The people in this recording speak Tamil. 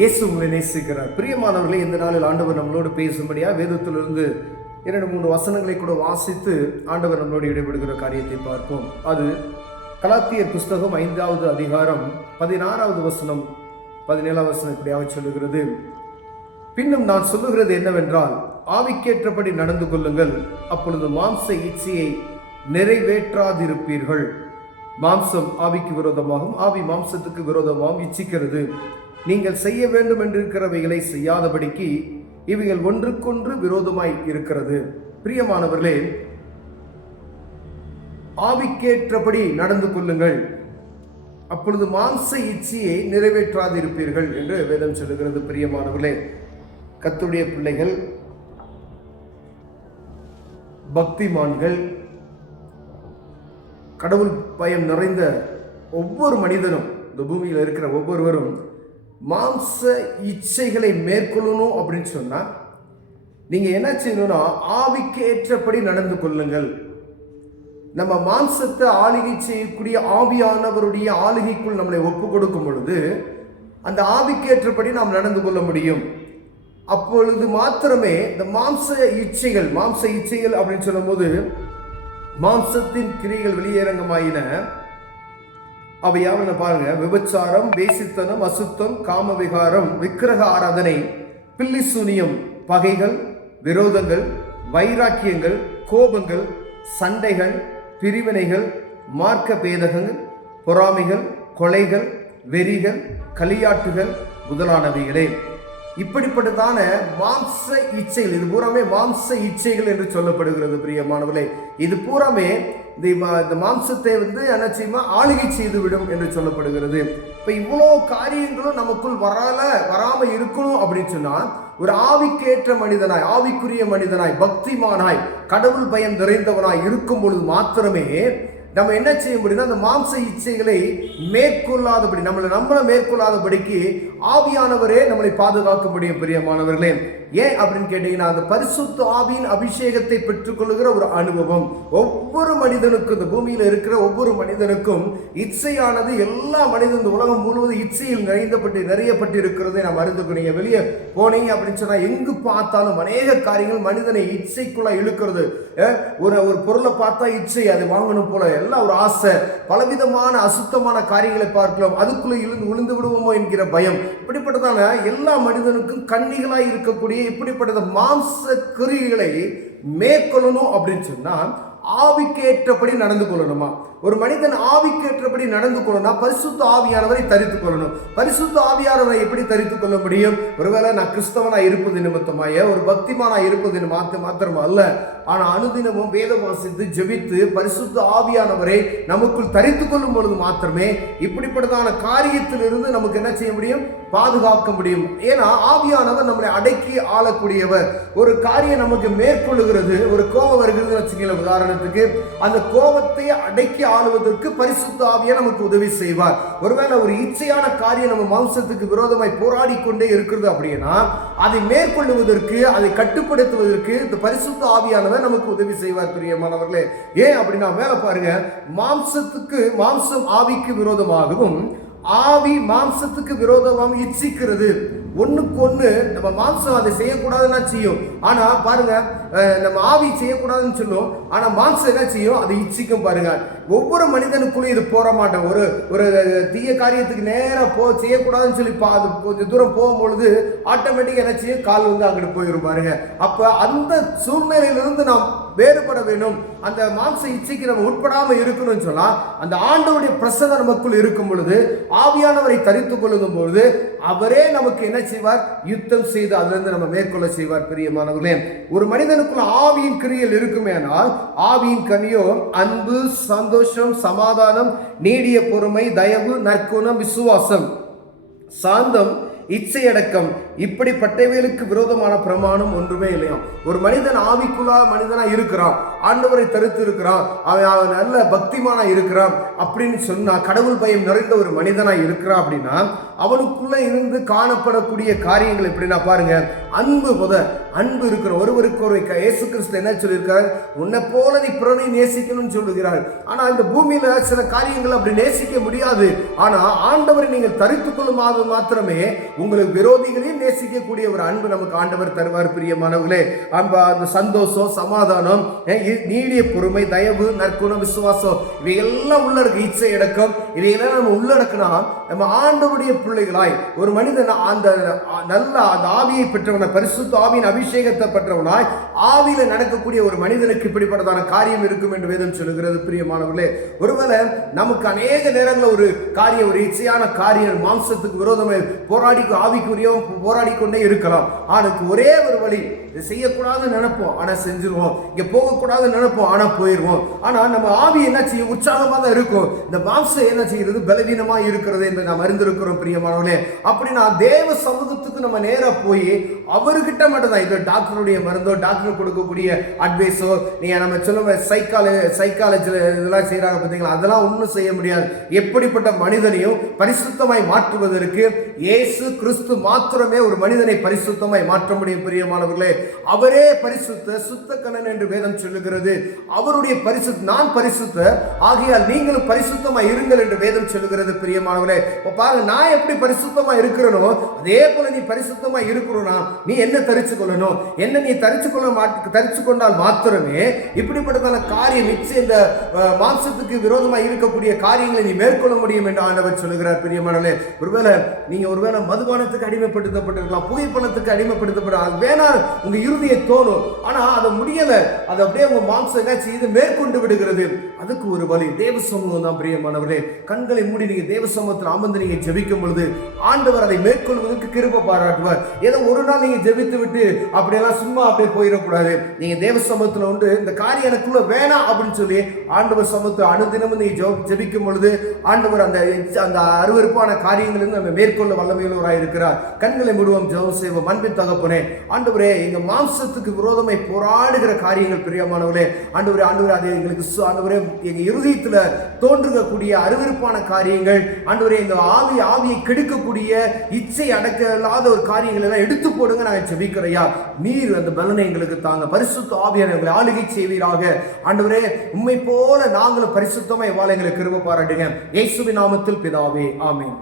இயேசு உங்களை நேசிக்கிறார். பிரியமானவர்களே, இந்த நாளில் ஆண்டவர் நம்மளோடு பேசும்படியா வேதத்திலிருந்து 2-3 வசனங்களை கூட வாசித்து ஆண்டவர் நம்மளோடு இடைபெறுகிற காரியத்தை பார்ப்போம். அது கலாத்தியர் புஸ்தகம் 5வது அதிகாரம் 16வது வசனம் 17வது வசனம் இப்படியாக சொல்லுகிறது. பின்னும் நான் சொல்லுகிறது என்னவென்றால், ஆவிக்கேற்றபடி நடந்து கொள்ளுங்கள், அப்பொழுது மாம்ச இச்சையை நிறைவேற்றாதிருப்பீர்கள். மாம்சம் ஆவிக்கு விரோதமாகவும் ஆவி மாம்சத்துக்கு விரோதமாகவும் இச்சிக்கிறது. நீங்கள் செய்ய வேண்டும் என்றிருக்கிறவைகளை செய்யாதபடிக்கு இவைகள் ஒன்றுக்கொன்று விரோதமாய் இருக்கிறது. பிரியமானவர்களே, ஆவிக்கேற்றபடி நடந்து கொள்ளுங்கள், அப்பொழுது மாம்ச இச்சையை நிறைவேற்றாதிருப்பீர்கள் என்று வேதம் சொல்லுகிறது. பிரியமானவர்களே, கர்த்தருடைய பிள்ளைகள், பக்திமான்கள், கடவுள் பயம் நிறைந்த ஒவ்வொரு மனிதனும், இந்த பூமியில் இருக்கிற ஒவ்வொருவரும் மாம்ச இச்சைகளை மேற்கொள்ளணும் அப்படின்னு சொன்னா நீங்க என்ன செய்யணும்னா, ஆவிக்கு ஏற்றபடி நடந்து கொள்ளுங்கள். நம்ம மாம்சத்தை ஆளுகை செய்யக்கூடிய ஆவியானவருடைய ஆளுகைக்குள் நம்மளை ஒப்பு கொடுக்கும் பொழுது அந்த ஆவிக்கு ஏற்றபடி நாம் நடந்து கொள்ள முடியும். அப்பொழுது மாத்திரமே இந்த மாம்ச இச்சைகள் அப்படின்னு சொல்லும் போது மாம்சத்தின் கிரியைகள் வெளியேறங்கமாயின. அவையாவன பாருங்க: விபச்சாரம், வேசித்தனம், அசுத்தம், காம விகாரம், விக்கிரக ஆராதனை, பில்லி சூனியம், பகைகள், விரோதங்கள், வைராக்கியங்கள், கோபங்கள், சண்டைகள், பிரிவினைகள், மார்க்க பேதகங்கள், பொறாமைகள், கொலைகள், வெறிகள், களியாட்டுகள் முதலானவைகளே. இப்படிப்பட்டதான மாம்ச இச்சைகள், இது பூராமே மாம்ச இச்சைகள் என்று சொல்லப்படுகிறது. பிரியமானவர்களே, இது பூராமே இந்த மாம்சத்தை என்ன செய்யுமா, ஆளுகை செய்துவிடும் என்று சொல்லப்படுகிறது. இப்ப இவ்வளோ காரியங்களும் நமக்குள் வராம இருக்கணும் அப்படின்னு சொன்னா, ஒரு ஆவிக்கேற்ற மனிதனாய், ஆவிக்குரிய மனிதனாய், பக்திமானாய், கடவுள் பயம் நிறைந்தவனாய் இருக்கும் பொழுது மாத்திரமே நம்ம என்ன செய்ய முடியும்னா, அந்த மாம்ச இச்சைகளை மேற்கொள்ளாதபடி, நம்மளை மேற்கொள்ளாதபடிக்கு ஆவியானவரே நம்மளை பாதுகாக்க முடியும். பிரியமானவர்களே, ஏன் அப்படின்னு கேட்டீங்கன்னா, அந்த பரிசுத்த ஆவியின் அபிஷேகத்தை பெற்றுக்கொள்ளுகிற ஒரு அனுபவம் ஒவ்வொரு மனிதனுக்கும், இந்த பூமியில் இருக்கிற ஒவ்வொரு மனிதனுக்கும் இச்சையானது, எல்லா மனிதன் இந்த உலகம் முழுவதும் இச்சையில் நிறையப்பட்டு இருக்கிறதை நாம் அறிந்துக்கிறீங்க. வெளியே போனீங்க அப்படின்னு சொன்னா எங்கு பார்த்தாலும் அநேக காரியங்கள் மனிதனை இச்சைக்குள்ள இழுக்கிறது. ஒரு பொருளை பார்த்தா இச்சை, அதை வாங்கணும் போல எல்லாம் ஒரு ஆசை, பலவிதமான அசுத்தமான காரியங்களை பார்க்கலாம், அதுக்குள்ள விழுந்து விடுவோமோ என்கிற பயம். இப்படிப்பட்டதான எல்லா மனிதனுக்கும் கண்ணிகளாய் இருக்கக்கூடிய இப்படிப்பட்ட மாம்ச கிரியைகளை மேற்கொள்ளணும் அப்படின்னு சொன்னா ஆவிக்கேற்றபடி நடந்து கொள்ளணுமா? ஒரு மனிதன் ஆவிக்கேற்றபடி நடந்து கொள்ளணும், பரிசுத்த ஆவியானவரை தரித்துக் கொள்ளணும். பரிசுத்த ஆவியானவரை எப்படி தரித்துக் கொள்ள முடியும்? ஒருவேளை நான் கிறிஸ்தவனா இருப்பது நிமித்தமாய, ஒரு பக்திமானா இருப்பது மாத்திரம் அல்ல, ஆனா அனுதினமும் வேதம் வாசித்து ஜெபித்து பரிசுத்த ஆவியானவரை நமக்குள் தரித்துக் கொள்ளும் பொழுது மாத்திரமே இப்படிப்பட்டதான காரியத்திலிருந்து நமக்கு என்ன செய்ய முடியும்? பாதுகாக்க முடியும். ஏன்னா ஆவியானவர் நம்மளை அடக்கி ஆளக்கூடியவர். ஒரு காரியம் நமக்கு மேற்கொள்ளுகிறது, ஒரு கோபம் வருகிறது வச்சுக்கல, உதாரணத்துக்கு அந்த கோபத்தை அடக்கி ஆளுவதற்கு பரிசுத்த ஆவியா நமக்கு உதவி செய்வார். ஒருவேளை ஒரு இச்சையான காரியம் நம்ம மாம்சத்துக்கு விரோதமாய் போராடி கொண்டே இருக்கிறது அப்படின்னா அதை மேற்கொள்ளுவதற்கு, அதை கட்டுப்படுத்துவதற்கு இந்த பரிசுத்த ஆவியானவர் நமக்கு உதவி செய்வார். பிரியமானவர்களே, ஏன் அப்படின்னா மேல பாருங்க, மாம்சம் ஆவிக்கு விரோதமாகவும் ஆவி மாம்சத்துக்கு விரோதமாக இச்சிக்கிறது. ஒண்ணுக்கு ஒண்ணு நம்ம மாம்சம் அதை செய்யக்கூடாதுன்னா செய்யும், ஆனா பாருங்க நம்ம ஆவி செய்யக்கூடாதுன்னு சொல்லும், ஆனா மாம்சம் என்ன செய்யும்? அதை இச்சிக்கும். பாருங்க, ஒவ்வொரு மனிதனுக்குள்ளும் இது போற மாட்டோம். ஒரு தீய காரியத்துக்கு நேரம் செய்யக்கூடாதுன்னு சொல்லி கொஞ்சம் தூரம் போகும்பொழுது ஆட்டோமேட்டிக்கா என்ன செய்யும்? கால் அங்கிட்டு போயிடும். பாருங்க, அப்ப அந்த சூழ்நிலையிலிருந்து நாம் வேறுபட வேண்டும். அந்த மாம்ச இச்சைக்கு நம்ம உட்படாம இருக்கணும்னு சொன்னா அந்த ஆண்டவருடைய பிரசன்னம் நமக்குள் இருக்கும் பொழுது, ஆவியானவரை தரித்துக் கொள்ளும் பொழுது அவரே நமக்கு என்ன செய்வார்? யுத்தம் செய்து அதிலிருந்து நம்ம மேற்கொள்ள செய்வார். பிரியமானவர்களே, ஒரு மனிதனுக்குள்ள ஆவியின் கிரியைகள் இருக்குமேனால் ஆவியின் கனியோ அன்பு, சந்தோஷம், சமாதானம், நீடிய பொறுமை, தயவு, நற்குணம், விசுவாசம், சாந்தம், இச்சையடக்கம், இப்படிப்பட்டவைகளுக்கு விரோதமான பிரமாணம் ஒன்றுமே இல்லையா? ஒரு மனிதன் ஆவிக்குள்ளா மனிதனா இருக்கிறான், ஆண்டவரை தரித்து இருக்கிறான், அவன் நல்ல பக்திமானா இருக்கிறான் அப்படின்னு சொன்னா, கடவுள் பயம் நிறைந்த ஒரு மனிதனா இருக்கிறான் அப்படின்னா அவனுக்குள்ள இருந்து காணப்படக்கூடிய காரியங்கள் எப்படின்னா பாருங்க, அன்பு இருக்கிற ஒருவருக்கு ஒரு இயேசு கிறிஸ்து என்ன சொல்லியிருக்காரு, உன்னை போல நீ பிறனை நேசிக்கணும்னு சொல்லுகிறார். ஆனா இந்த பூமியில சில காரியங்கள் அப்படி நேசிக்க முடியாது. ஆனா ஆண்டவரை நீங்கள் தரித்துக் கொள்ளும் மாத்திரமே உங்களுக்கு விரோதிகளையும் நேசிக்கக்கூடிய ஒரு அன்பு நமக்கு ஆண்டவர் தருவார். பிரியமானவர்களே, அந்த சந்தோஷம், சமாதானம், நீடிய பொறுமை, தயவு, நற்குணம், விசுவாசம், இவையெல்லாம் உள்ளடக்க இச்சை அடக்கம், இவையெல்லாம் நம்ம உள்ளடக்கினா நம்ம ஆண்டவருடைய பிள்ளைகளாய் ஒரு மனிதன் அந்த நல்ல அந்த ஆவியை பெற்றவன, பரிசுத்த ஆவியின் அபிஷேகத்தை பெற்றவனாய் ஆவியில நடக்கக்கூடிய ஒரு மனிதனுக்கு இப்படிப்பட்டதான காரியம் இருக்கும் என்று வேதம் சொல்லுகிறது. பிரியமானவர்களே, ஒருவேளை நமக்கு அநேக நேரங்களில் ஒரு காரியம், ஒரு இச்சையான காரியம், மாம்சத்துக்கு விரோதமாக ஆவிக்குரியவும் போராடி கொண்டே இருக்கலாம். ஆனுக்கு ஒரே ஒரு வழி, இதை செய்யக்கூடாதுன்னு நினைப்போம் ஆனா செஞ்சிருவோம், இங்க போகக்கூடாதுன்னு நினைப்போம் ஆனா போயிடுவோம். ஆனா நம்ம ஆவி என்ன செய்யும், உற்சாகமா தான் இருக்கும். இந்த மாம்சம் என்ன செய்யறது, பலவீனமா இருக்கிறது என்று நாம் அறிந்திருக்கிறோம். பிரியமானவர்களே, அப்படின்னா தேவ சமூகத்துக்கு நம்ம நேரா போய் அவர்கிட்ட மட்டும் தான், இது டாக்டருடைய மருந்தோ, டாக்டர் கொடுக்கக்கூடிய அட்வைஸோ, நீங்க நம்ம சொல்லுவ சைக்காலஜில இதெல்லாம் செய்யறாங்க பார்த்தீங்களா, அதெல்லாம் ஒன்றும் செய்ய முடியாது. எப்படிப்பட்ட மனிதனையும் பரிசுத்தமாய் மாற்றுவதற்கு இயேசு கிறிஸ்து மாத்திரமே ஒரு மனிதனை பரிசுத்தமாய் மாற்ற முடியும். பிரியமானவர்களே, அவரே பரிசுத்த சுத்தக்கண்ணன் என்று வேதம் சொல்லுகிறது. அவருடைய பரிசுத்த, நான் பரிசுத்த ஆகையால் நீங்களும் பரிசுத்தமாய் இருங்கள் என்று வேதம் சொல்லுகிறது. பிரியமானவர்களே, பாருங்க, நான் எப்படி பரிசுத்தமா இருக்கிறனோ அதே போல நீ பரிசுத்தமா இருக்கிறோனா நீ என்ன தரிச்சு கொள்ளணும், என்ன நீ தரிச்சு கொண்டால் மாத்திரமே இப்படிப்பட்டதான காரியம் இந்த மாம்சத்துக்கு விரோதமாக இருக்கக்கூடிய காரியங்களை நீ மேற்கொள்ள முடியும் என்று ஆண்டவர் சொல்லுகிறார். பிரியமானவர்களே, ஒருவேளை மதுபானத்துக்கு அடிமைப்படுத்தப்பட்டிருக்கலாம், புகைப்பணத்துக்கு அடிமைப்படுத்தப்பட வேணா உங்க இறுதியை தோணும். ஆனா அதை முடியல, அது அப்படியே உங்க மாம்சம் என்ன செய்து மேற்கொண்டு விடுகிறது. அதுக்கு ஒரு வழி தேவ சமூகம் தான். பிரியமானவர்களே, கண்களை மூடி நீங்க தேவ சமூகத்தில் அமர்ந்து நீங்க ஜெபிக்கும் பொழுது ஆண்டவர் அதை மேற்கொள்வதற்கு கிருபை பாராட்டுவார். ஏதோ ஒரு நாள் நீங்க ஜெபித்து விட்டு அப்படியெல்லாம் சும்மா அப்படியே போயிடக்கூடாது. நீங்க தேவ சமூகத்தில் உண்டு இந்த காரியம் எனக்குள்ள வேணாம் அப்படின்னு சொல்லி ஆண்டவர் சமூகத்தில் அனுதினமும் நீங்க ஜெபிக்கும் பொழுது ஆண்டவர் அந்த அருவருப்பான காரியங்களிலிருந்து நம்ம மேற்கொள்ள வல்லமையுள்ளவராக இருக்கிறார். கண்களை மூடுவோம், ஜெபம் செய்வோம். அன்பின் தகப்பனே, ஆண்டவரே, எங்க மாம்சத்துக்கு விரோதமாய் போராடுகிற காரியங்கள் பிரியமானவர்களே, ஆண்டவரே அது எங்களுக்கு ஆண்டவரே எங்க இருதயத்துல தோன்றுகக்கூடிய அருவருப்பான காரியங்கள், ஆண்டவரே எங்க ஆவியை கெடுக்கக்கூடிய இச்சை அடக்கலாத ஒரு காரியங்கள் எல்லாம் எடுத்து போடுங்க. நாங்கள் ஜெபிக்கிறையா, நீர் அந்த பலனை எங்களுக்கு தாங்க. பரிசுத்த ஆவியானவரை எங்களை ஆளுகை செய்வீராக. ஆண்டவரே, உம்மை போல நாங்களும் பரிசுத்தமாய் வாழ எங்களுக்கு கிருபை பாராட்டுங்க. இயேசுவின் நாமத்தில் பிதாவே, ஆமென்.